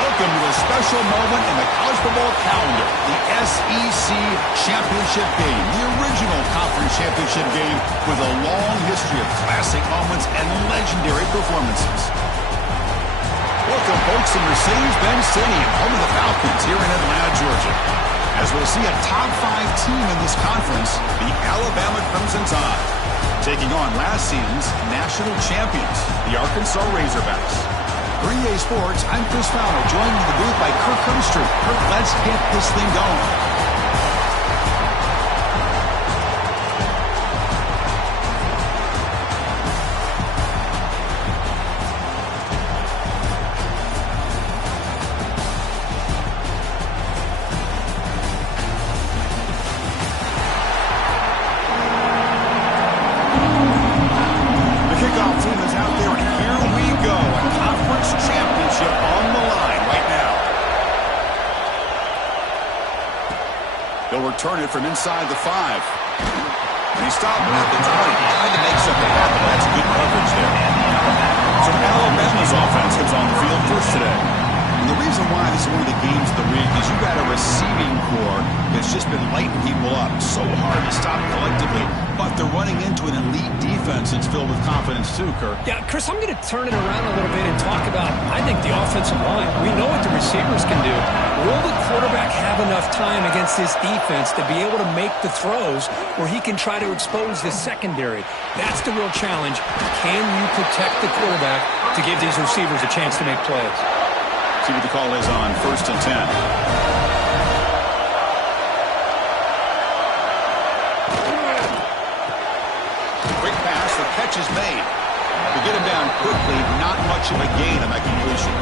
Welcome to a special moment in the college football calendar, the SEC Championship Game, the original conference championship game with a long history of classic moments and legendary performances. Welcome, folks, to Mercedes-Benz Stadium, home of the Falcons here in Atlanta, Georgia. As we'll see a top-5 team in this conference, the Alabama Crimson Tide, taking on last season's national champions, the Arkansas Razorbacks. For EA Sports, I'm Chris Fowler, joined in the booth by Kirk Herbstreit. Kirk, let's get this thing going. Turn it from inside the 5. And he stopped at the 20. Trying to make something happen. That's good coverage there. So Alabama's offense comes on the field first today. And the reason why this is one of the games of the week is you've got a receiving core that's just been lighting people up. So hard to stop collectively. But they're running into an elite defense that's filled with confidence too, Kirk. Yeah, Chris, I'm going to turn it around a little bit and talk about, I think, the offensive line. We know what the receivers can do. Will the quarterback have enough time against this defense to be able to make the throws where he can try to expose the secondary? That's the real challenge. Can you protect the quarterback to give these receivers a chance to make plays? See what the call is on 1st and 10. Quick pass, the catch is made. To get him down quickly, not much of a gain on that completion.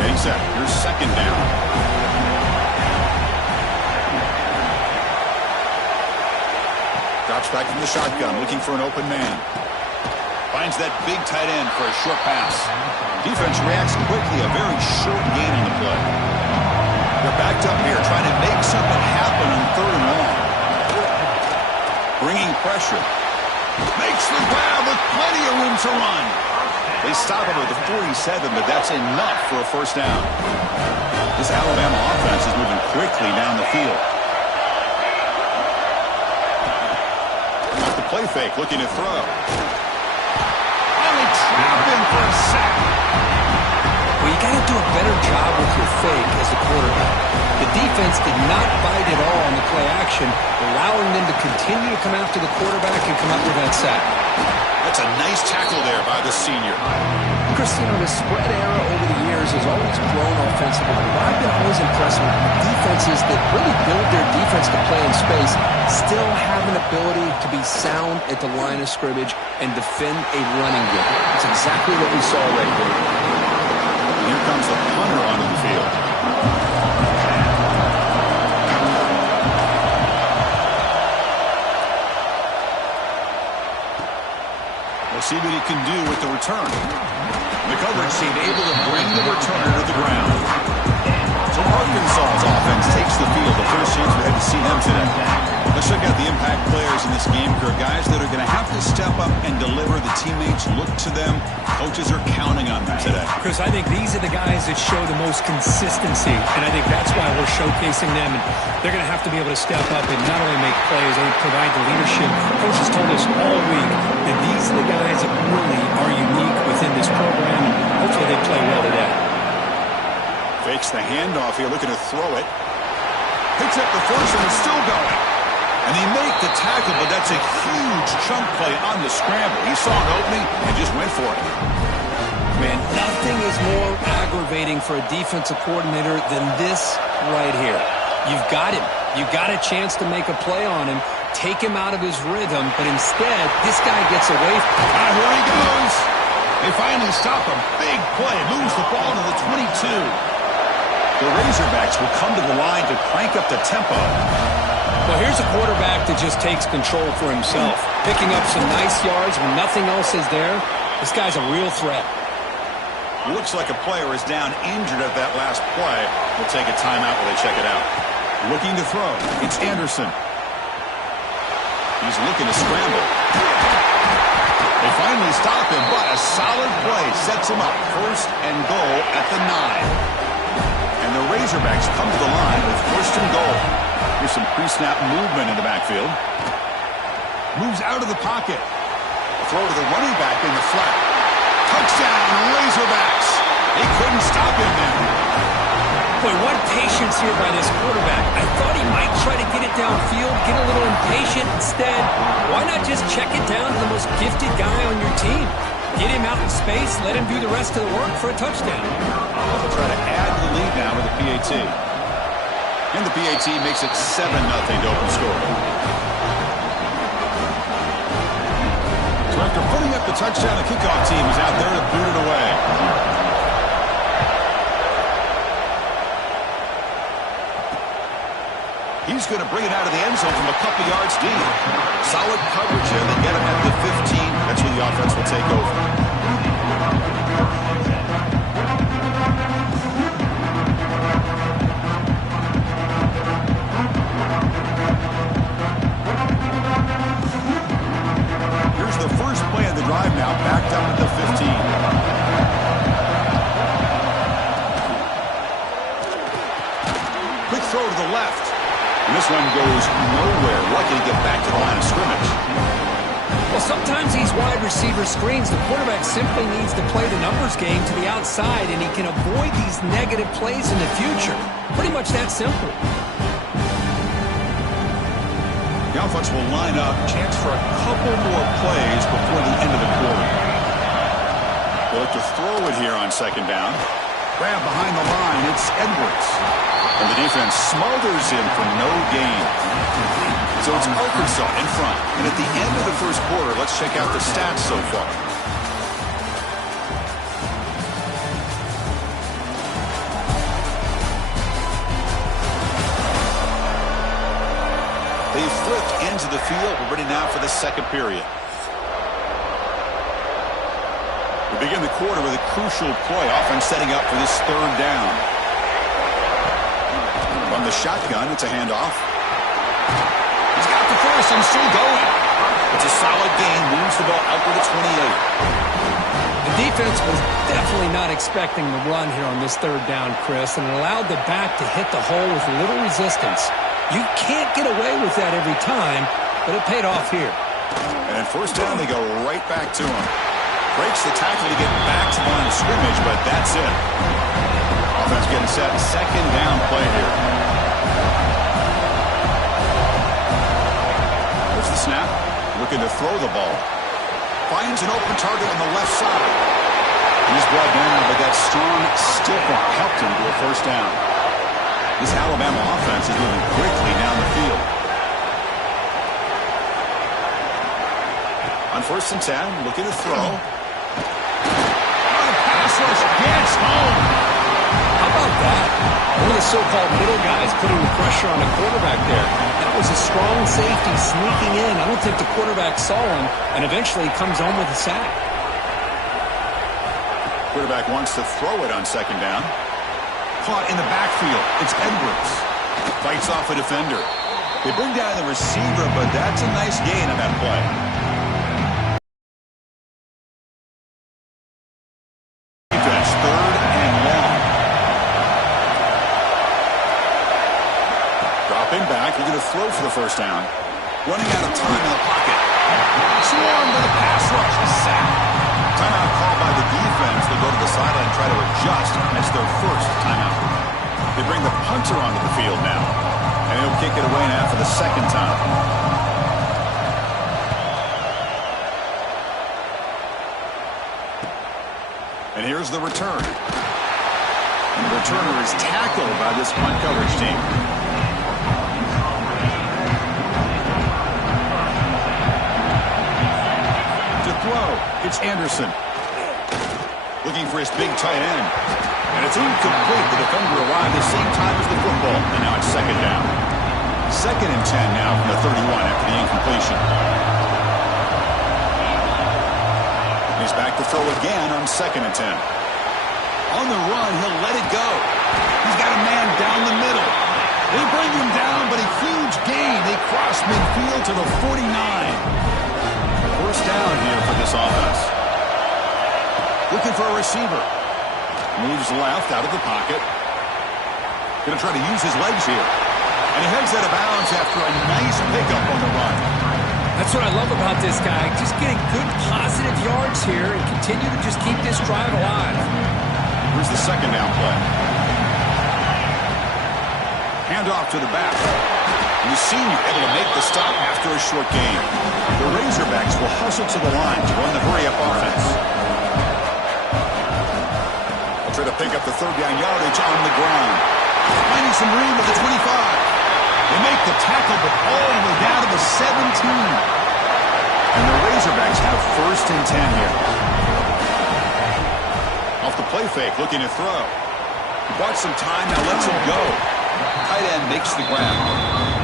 Getting set. Here's 2nd down. Drops back from the shotgun, looking for an open man. Finds that big tight end for a short pass. Defense reacts quickly, a very short gain on the play. They're backed up here, trying to make something happen on 3rd and long. Bringing pressure. Makes the grab with plenty of room to run. They stop him at the 47, but that's enough for a 1st down. This Alabama offense is moving quickly down the field. Got the play fake, looking to throw. Only trapped him for a sack. Well, you got to do a better job with your fake as the quarterback. The defense did not bite at all on the play action, allowing them to continue to come after the quarterback and come up with that sack. That's a nice tackle there by the senior. Chris, the spread era over the years has always grown offensively. But I've been always impressed with defenses that really build their defense to play in space, still have an ability to be sound at the line of scrimmage and defend a running game. That's exactly what we saw right here. Here comes the punter onto the field. See what he can do with the return. The coverage team able to bring the returner to the ground. So Arkansas's offense takes the field. The first chance we had to see them today. Let's check out the impact players in this game, Kirk. Guys that are going to have to step up and deliver. The teammates look to them. Coaches are counting on them today. Chris, I think these are the guys that show the most consistency, and I think that's why we're showcasing them. And they're going to have to be able to step up and not only make plays, they provide the leadership. Coaches told us all week that these are the guys that really are unique within this program, and hopefully they play well today. Fakes the handoff here, looking to throw it. Picks up the first and is still going. And they make the tackle, but that's a huge chunk play on the scramble. He saw an opening and just went for it. Man, nothing is more aggravating for a defensive coordinator than this right here. You've got him. You've got a chance to make a play on him, take him out of his rhythm, but instead, this guy gets away. Here he goes. They finally stop him. Big play. Moves the ball to the 22. The Razorbacks will come to the line to crank up the tempo. Well, here's a quarterback that just takes control for himself, picking up some nice yards when nothing else is there. This guy's a real threat. Looks like a player is down injured at that last play. We'll take a timeout while they check it out. Looking to throw. It's Anderson. He's looking to scramble. They finally stop him, but a solid play sets him up. 1st and goal at the 9. Razorbacks come to the line with first and goal. Here's some pre-snap movement in the backfield. Moves out of the pocket. A throw to the running back in the flat. Touchdown, Razorbacks. They couldn't stop him there. Boy, what patience here by this quarterback. I thought he might try to get it downfield, get a little impatient. Instead, why not just check it down to the most gifted guy on your team? Get him out in space, let him do the rest of the work for a touchdown. They'll try to add to the lead now with the PAT. And the PAT makes it 7-0 to open score. So after putting up the touchdown, the kickoff team is out there to boot it away. He's going to bring it out of the end zone from a couple yards deep. Solid coverage here. They get him at the 15. That's where the offense will take over. Here's the first play of the drive now, backed up at the 15. Quick throw to the left. And this one goes nowhere. Lucky to get back to the line of scrimmage. Well, sometimes these wide receiver screens, the quarterback simply needs to play the numbers game to the outside, and he can avoid these negative plays in the future. Pretty much that simple. The offense will line up. Chance for a couple more plays before the end of the quarter. They'll look to throw it here on second down. Grab behind the line. It's Edwards. And the defense smothers him for no gain. So it's Arkansas in front. And at the end of the first quarter, let's check out the stats so far. They've flipped ends of the field. We're ready now for the second period. We begin the quarter with a crucial play. Offense setting up for this third down. From the shotgun, it's a handoff. He's got the first and still going. It's a solid gain. Moves the ball out to the 28. The defense was definitely not expecting the run here on this third down, Chris, and it allowed the back to hit the hole with little resistance. You can't get away with that every time, but it paid off here. And at first down, they go right back to him. Breaks the tackle to get back to the line of scrimmage, but that's it. Offense getting set. Second down play here. There's the snap. Looking to throw the ball. Finds an open target on the left side. He's brought down, but that strong stiff arm helped him to a first down. This Alabama offense is moving quickly down the field. On 1st and 10, looking to throw. The pass rush gets home. How about that? One of the so-called middle guys putting the pressure on the quarterback there. That was a strong safety sneaking in. I don't think the quarterback saw him, and eventually comes home with a sack. Quarterback wants to throw it on second down. Caught in the backfield. It's Edwards. Fights off a defender. They bring down the receiver, but that's a nice gain on that play. Defense, third and long. Dropping back. Looking to throw for the first down. Running out of time in the pocket. Swarmed by the pass rush. A sack. Timeout called by the defense. They go to the sideline and try to adjust. It's their first timeout. They bring the punter onto the field now. And he'll kick it away now for the second time. And here's the return. And the returner is tackled by this punt coverage team. To throw, it's Anderson. Looking for his big tight end. And it's incomplete. The defender arrived the same time as the football. And now it's second down. 2nd and 10 now from the 31 after the incompletion. He's back to throw again on 2nd and 10. On the run, he'll let it go. He's got a man down the middle. They bring him down, but a huge gain. They cross midfield to the 49. First down here for this offense. Looking for a receiver. Moves left out of the pocket. Going to try to use his legs here. And he heads out of bounds after a nice pickup on the run. That's what I love about this guy. Just getting good positive yards here and continue to just keep this drive alive. Here's the second down play. Handoff to the back. And the senior able to make the stop after a short gain. The Razorbacks will hustle to the line to run the hurry-up offense. They'll try to pick up the third down yardage on the ground. Finding some room at the 25. They make the tackle, but all the way down to the 17. And the Razorbacks have first and 10 here. Off the play fake, looking to throw. He bought some time, now lets him go. Tight end makes the grab.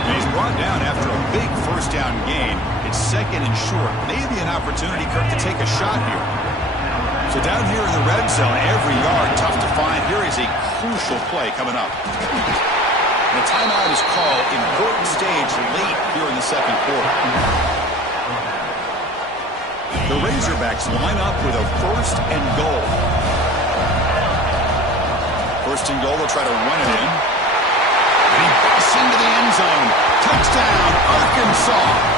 And he's brought down after a big first down gain. It's second and short. Maybe an opportunity, Kirk, to take a shot here. So down here in the red zone, every yard tough to find. Here is a crucial play coming up. And a timeout is called. Important stage late here in the second quarter. The Razorbacks line up with a first and goal. First and goal, they'll try to run it in. And he busts into the end zone. Touchdown, Arkansas.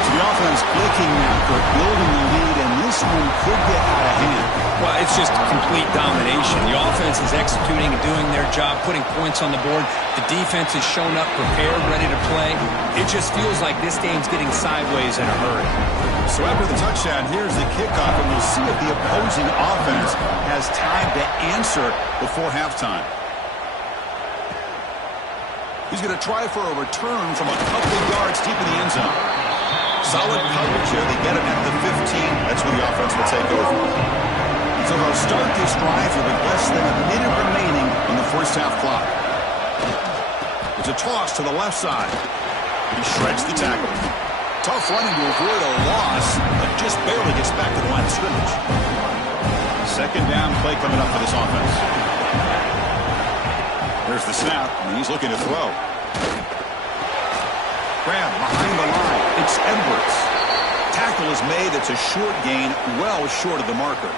So the offense clicking now for building the lead, and this one could get out of hand. Well, it's just complete domination. The offense is executing and doing their job, putting points on the board. The defense has shown up, prepared, ready to play. It just feels like this game's getting sideways in a hurry. So after the touchdown, here's the kickoff, and we'll see if the opposing offense has time to answer before halftime. He's going to try for a return from a couple of yards deep in the end zone. Solid coverage here. They get him at the 15. That's where the offense will take over. So they'll start this drive with less than a minute remaining on the first half clock. It's a toss to the left side. He shreds the tackle. Tough running to avoid a loss, but just barely gets back to the line of scrimmage. Second down play coming up for this offense. There's the snap, and he's looking to throw. Grab behind the line. It's Edwards. Tackle is made. It's a short gain, well short of the marker.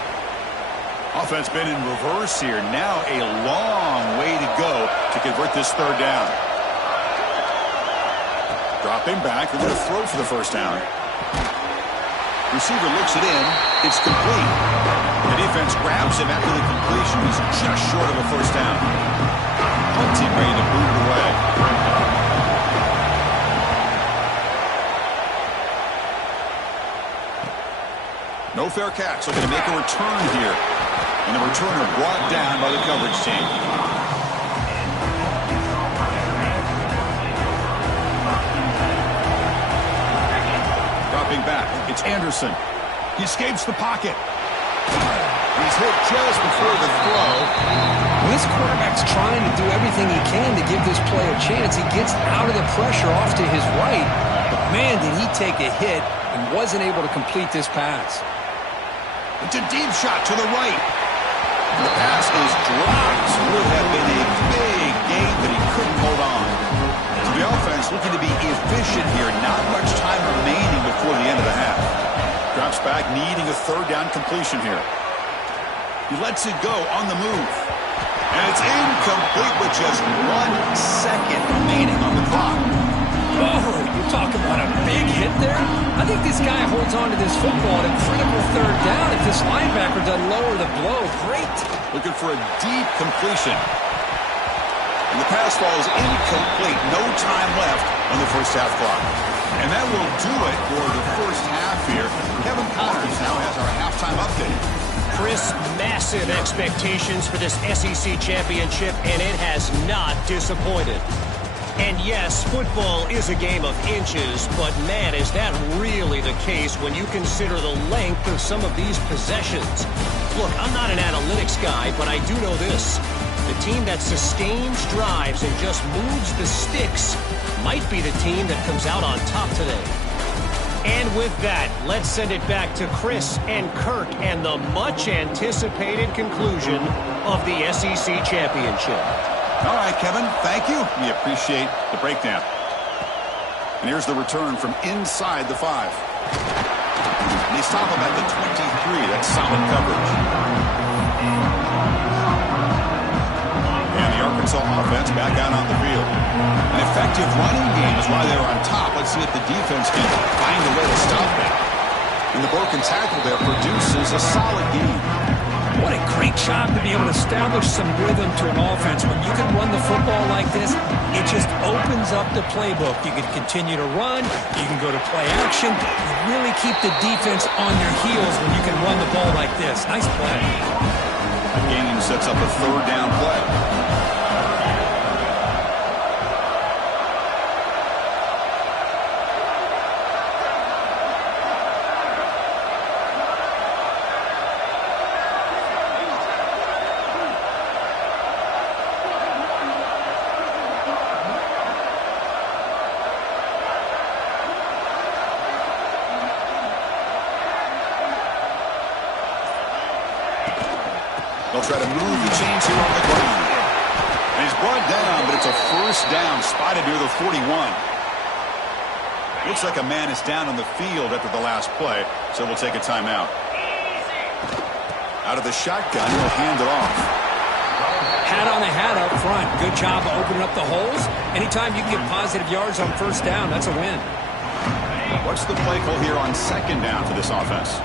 Offense been in reverse here. Now a long way to go to convert this third down. Dropping back. They're going to throw for the first down. Receiver looks it in. It's complete. The defense grabs him after the completion. He's just short of a first down. Punt team ready to boot it away. No fair catch. Looking to make a return here. And the returner brought down by the coverage team. Dropping back. It's Anderson. He escapes the pocket. He's hit just before the throw. Well, this quarterback's trying to do everything he can to give this play a chance. He gets out of the pressure off to his right. But, man, did he take a hit and wasn't able to complete this pass. It's a deep shot to the right. And the pass is dropped. Would have been a big gain, but he couldn't hold on. So the offense looking to be efficient here. Not much time remaining before the end of the half. Drops back, needing a third down completion here. He lets it go on the move. And it's incomplete with just 1 second remaining on the clock. Oh, you talk about a big hit there. I think this guy holds on to this football at a critical third down if this linebacker doesn't lower the blow. Great. Looking for a deep completion. And the pass falls incomplete. No time left on the first half clock. And that will do it for the first half here. Kevin Connors now has our halftime update. Chris, massive expectations for this SEC championship, and it has not disappointed. And yes, football is a game of inches, but man, is that really the case when you consider the length of some of these possessions. Look, I'm not an analytics guy, but I do know this. The team that sustains drives and just moves the sticks might be the team that comes out on top today. And with that, let's send it back to Chris and Kirk and the much-anticipated conclusion of the SEC championship. All right, Kevin, thank you. We appreciate the breakdown. And here's the return from inside the 5. And they stop him at the 23. That's solid coverage. And the Arkansas Arkansas offense back out on the field. An effective running game is why they're on top. Let's see if the defense can find a way to stop that. And the broken tackle there produces a solid game. What a great job to be able to establish some rhythm to an offense. When you can run the football like this, it just opens up the playbook. You can continue to run. You can go to play action. You really keep the defense on their heels when you can run the ball like this. Nice play. That game sets up a third down play. They'll try to move the chains here on the ground. And he's brought down, but it's a first down, spotted near the 41. Looks like a man is down on the field after the last play, so we'll take a timeout. Out of the shotgun, he'll hand it off. Hat on the hat up front. Good job of opening up the holes. Anytime you can get positive yards on first down, that's a win. What's the play call here on second down for this offense?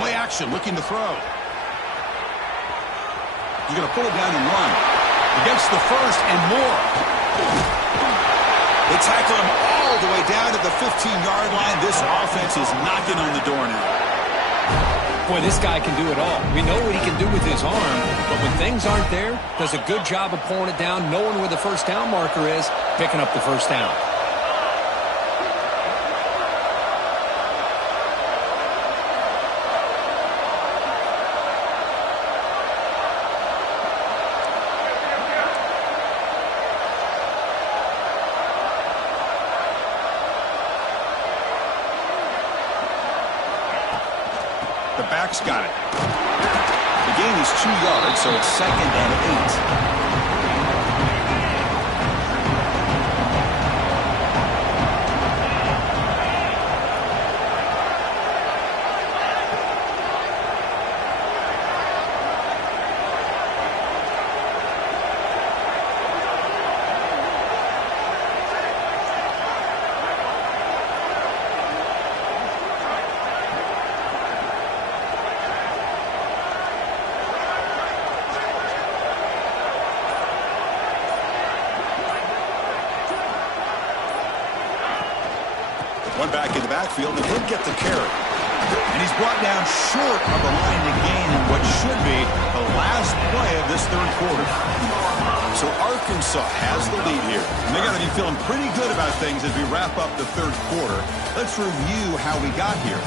Play action, looking to throw. He's going to pull it down and run. Against the first and more. They tackle him all the way down to the 15-yard line. This offense is knocking on the door now. Boy, this guy can do it all. We know what he can do with his arm, but when things aren't there, does a good job of pulling it down, knowing where the first down marker is, picking up the first down. The back's got it. The gain is 2 yards, so it's 2nd and 8. One back in the backfield, and he'll get the carry. And he's brought down short of the line to gain in what should be the last play of this third quarter. So Arkansas has the lead here. And they're going to be feeling pretty good about things as we wrap up the third quarter. Let's review how we got here.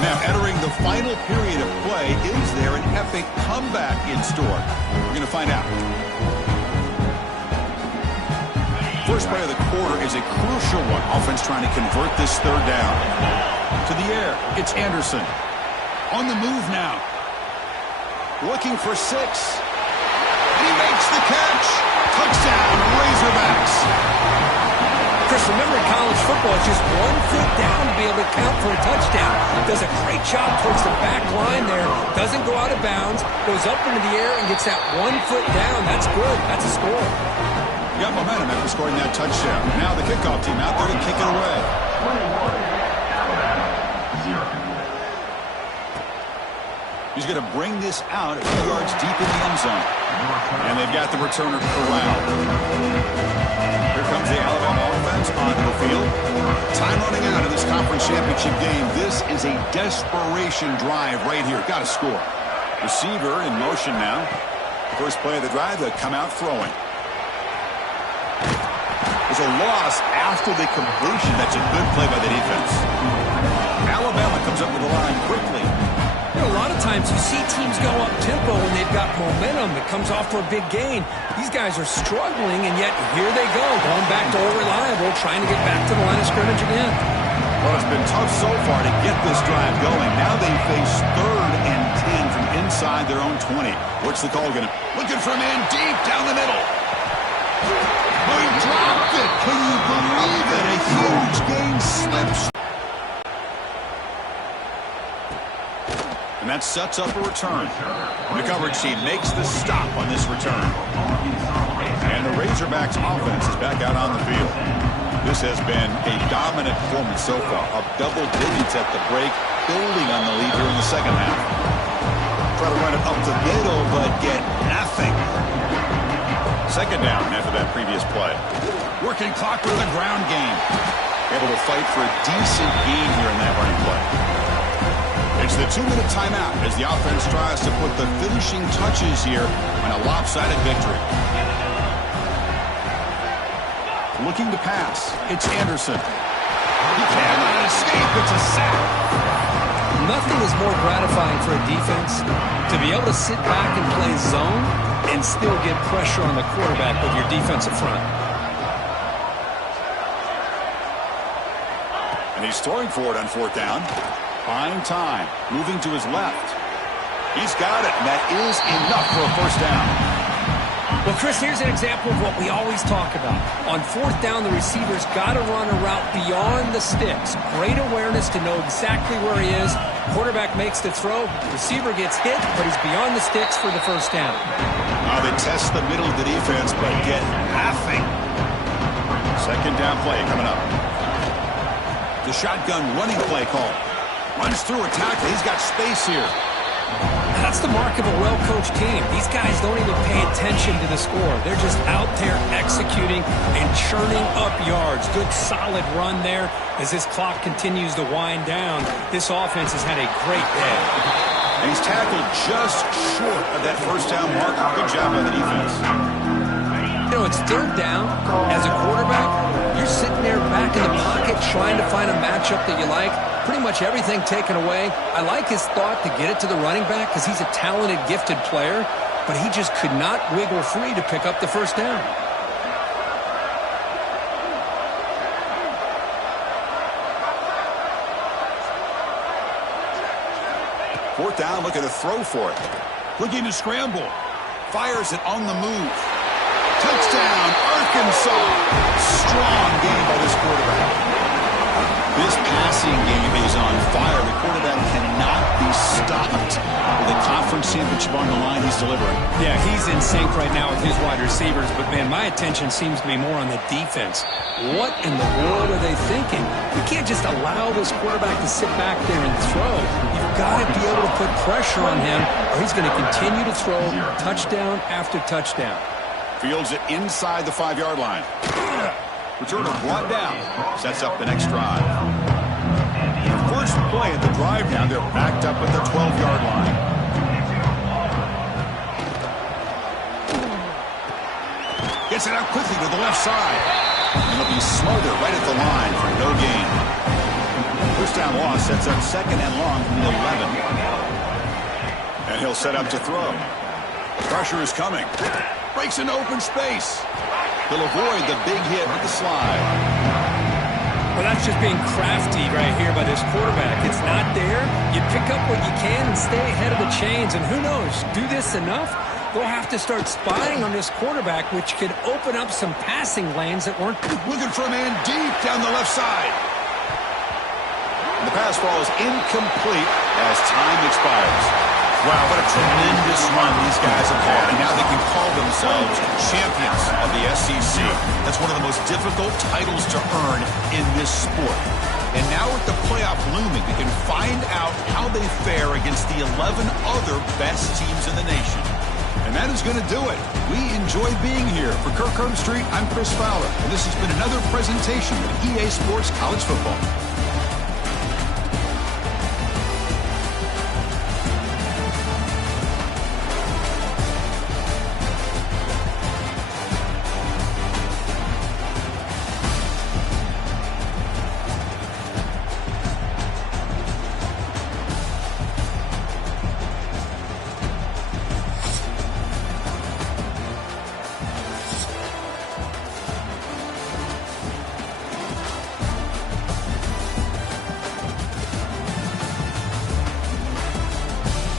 Now, entering the final period of play, is there an epic comeback in store? We're going to find out. First play of the quarter is a crucial one. Offense trying to convert this third down. To the air, it's Anderson. On the move now. Looking for 6. And he makes the catch. Touchdown, Razorbacks. Chris, remember in college football, it's just 1 foot down to be able to count for a touchdown. Does a great job towards the back line there. Doesn't go out of bounds. Goes up into the air and gets that 1 foot down. That's good. That's a score. Got momentum after scoring that touchdown. Now the kickoff team out there to kick it away. He's going to bring this out a few yards deep in the end zone. And they've got the returner corralled. Here comes the Alabama offense onto the field. Time running out of this conference championship game. This is a desperation drive right here. Got to score. Receiver in motion now. First play of the drive, they come out throwing. There's a loss after the completion. That's a good play by the defense. Alabama comes up with the line quickly. A lot of times you see teams go up-tempo when they've got momentum. It comes off for a big gain. These guys are struggling, and yet here they go, going back to old reliable, trying to get back to the line of scrimmage again. Well, it's been tough so far to get this drive going. Now they face 3rd and 10 from inside their own 20. What's the call going to? Looking for a man deep down the middle. He dropped it. Can you believe it? A huge gain slips. And that sets up a return. The coverage team makes the stop on this return. And the Razorbacks offense is back out on the field. This has been a dominant performance so far. Up double digits at the break, building on the lead here in the second half. Try to run it up the middle, but get nothing. Second down after that previous play. Working clock with a ground game. Able to fight for a decent gain here in that running play. It's the 2-minute timeout as the offense tries to put the finishing touches here on a lopsided victory. Looking to pass. It's Anderson. He cannot escape. It's a sack. Nothing is more gratifying for a defense to be able to sit back and play zone and still get pressure on the quarterback with your defensive front. And he's throwing for it on 4th down. Fine time. Moving to his left. He's got it, and that is enough for a 1st down. Well, Chris, here's an example of what we always talk about. On 4th down, the receiver's got to run a route beyond the sticks. Great awareness to know exactly where he is. Quarterback makes the throw. Receiver gets hit, but he's beyond the sticks for the 1st down. Now they test the middle of the defense, but get nothing. 2nd down play coming up. The shotgun running play call. Runs through a tackle. He's got space here. That's the mark of a well-coached team. These guys don't even pay attention to the score. They're just out there executing and churning up yards. Good, solid run there as this clock continues to wind down. This offense has had a great day. And he's tackled just short of that 1st down mark. Good job by the defense. You know, it's 3rd down. As a quarterback, you're sitting there back in the pocket trying to find a matchup that you like. Pretty much everything taken away. I like his thought to get it to the running back because he's a talented, gifted player, but he just could not wiggle free to pick up the 1st down. Fourth down, looking to throw for it. Looking to scramble. Fires it on the move. Touchdown, Arkansas. Strong game by this quarterback. This passing game is on fire. The quarterback cannot be stopped. With a conference championship on the line, he's delivering. Yeah, he's in sync right now with his wide receivers, but, man, my attention seems to be more on the defense. What in the world are they thinking? You can't just allow this quarterback to sit back there and throw. You've got to be able to put pressure on him, or he's going to continue to throw touchdown after touchdown. Fields it inside the 5-yard line. Returner brought down. Sets up the next drive. First play at the drive now. They're backed up at the 12-yard line. Gets it out quickly to the left side. And it'll be smothered right at the line for no gain. First down loss sets up 2nd and long from the 11. And he'll set up to throw. Pressure is coming. Breaks into open space. He'll avoid the big hit with the slide. Well, that's just being crafty right here by this quarterback. It's not there. You pick up what you can and stay ahead of the chains. And who knows, do this enough, they'll have to start spying on this quarterback, which could open up some passing lanes that weren't. Looking for a man deep down the left side. The pass ball is incomplete as time expires. Wow, what a tremendous run these guys have had, and now they can call themselves champions of the SEC. That's one of the most difficult titles to earn in this sport. And now with the playoff looming, we can find out how they fare against the 11 other best teams in the nation. And that is going to do it. We enjoy being here. For Kirk Street, I'm Chris Fowler, and this has been another presentation of EA Sports College Football.